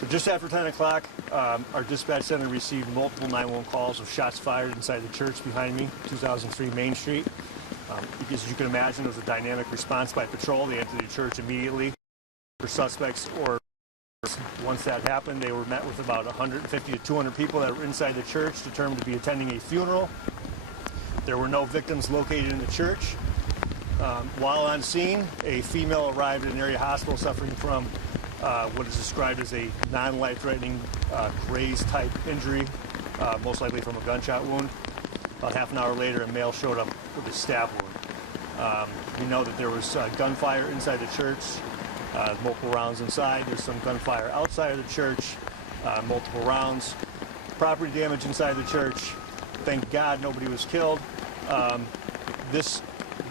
So just after 10 o'clock, our dispatch center received multiple 911 calls of shots fired inside the church behind me, 2003 Main Street. Because as you can imagine, it was a dynamic response by patrol. They entered the church immediately for suspects, or once that happened, they were met with about 150 to 200 people that were inside the church, determined to be attending a funeral. There were no victims located in the church. While on scene, a female arrived at an area hospital suffering from what is described as a non-life-threatening graze-type injury, most likely from a gunshot wound. About half an hour later, a male showed up with a stab wound. We know that there was gunfire inside the church, multiple rounds inside. There's some gunfire outside of the church, multiple rounds. Property damage inside the church. Thank God nobody was killed. This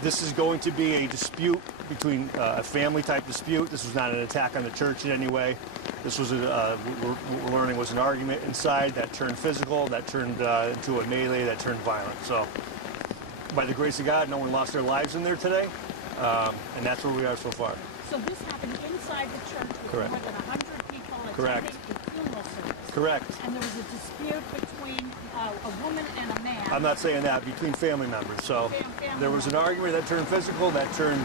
is going to be a dispute between a family-type dispute. This was not an attack on the church in any way. This was, what we're learning, was an argument inside that turned physical, that turned into a melee, that turned violent. So, by the grace of God, no one lost their lives in there today, and that's where we are so far. So this happened inside the church with Correct. more than 100 people Correct. attending a funeral service. Correct. And there was a dispute between a woman and a man. I'm not saying that, between family members. So there was an argument that turned physical, that turned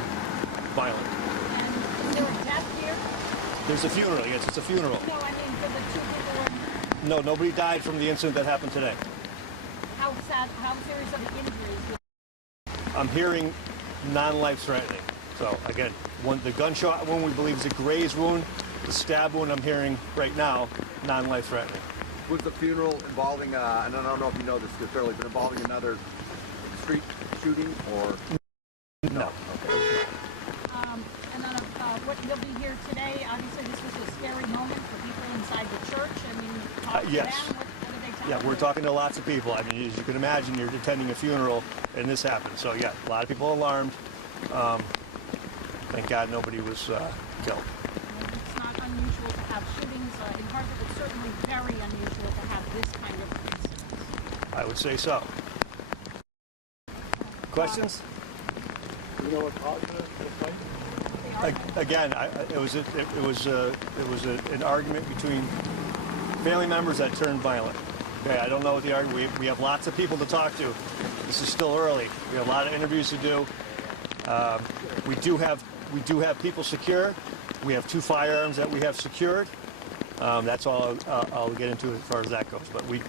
violent. And is there a death here? There's a funeral, yes, it's a funeral. No, I mean for the two people. No, nobody died from the incident that happened today. How serious are the injuries? I'm hearing non-life-threatening. So again, the gunshot wound we believe is a graze wound. The stab wound I'm hearing right now, non-life-threatening. Was the funeral involving, and I don't know if you know this necessarily, but involving another street shooting or? No. Okay. And then what you'll be here today, obviously this was a scary moment for people inside the church. I mean, talk to yes. them. What do they tell Yeah, you? we're talking to lots of people. I mean, as you can imagine, you're attending a funeral and this happened. So yeah, a lot of people alarmed. Thank God nobody was killed. It's not unusual to have shootings in Hartford. It's certainly very unusual to have this kind of incident. I would say so. Questions? You know what caused the fight? Again, it was an argument between family members that turned violent. Okay, I don't know what the argument. We have lots of people to talk to. This is still early. We have a lot of interviews to do. We do have people secure. We have 2 firearms that we have secured. That's all I'll get into as far as that goes. But we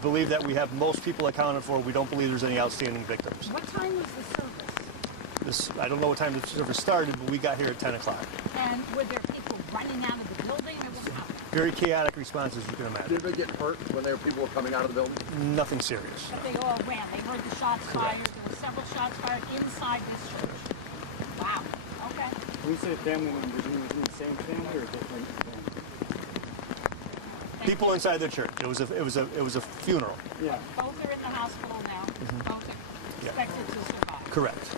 believe that we have most people accounted for. We don't believe there's any outstanding victims. What time was the service? I don't know what time the service started, but we got here at 10 o'clock. And were there people running out of the building? Or what happened? Very chaotic responses, you can imagine. Did anybody get hurt when people were coming out of the building? Nothing serious. But they all ran. They heard the shots fired. There were several shots fired inside this church. Wow. Okay. When you say family members, you mean the same family or different family? People inside the church. It was a funeral. Yeah. Both are in the hospital now. Both are expected to survive. Correct.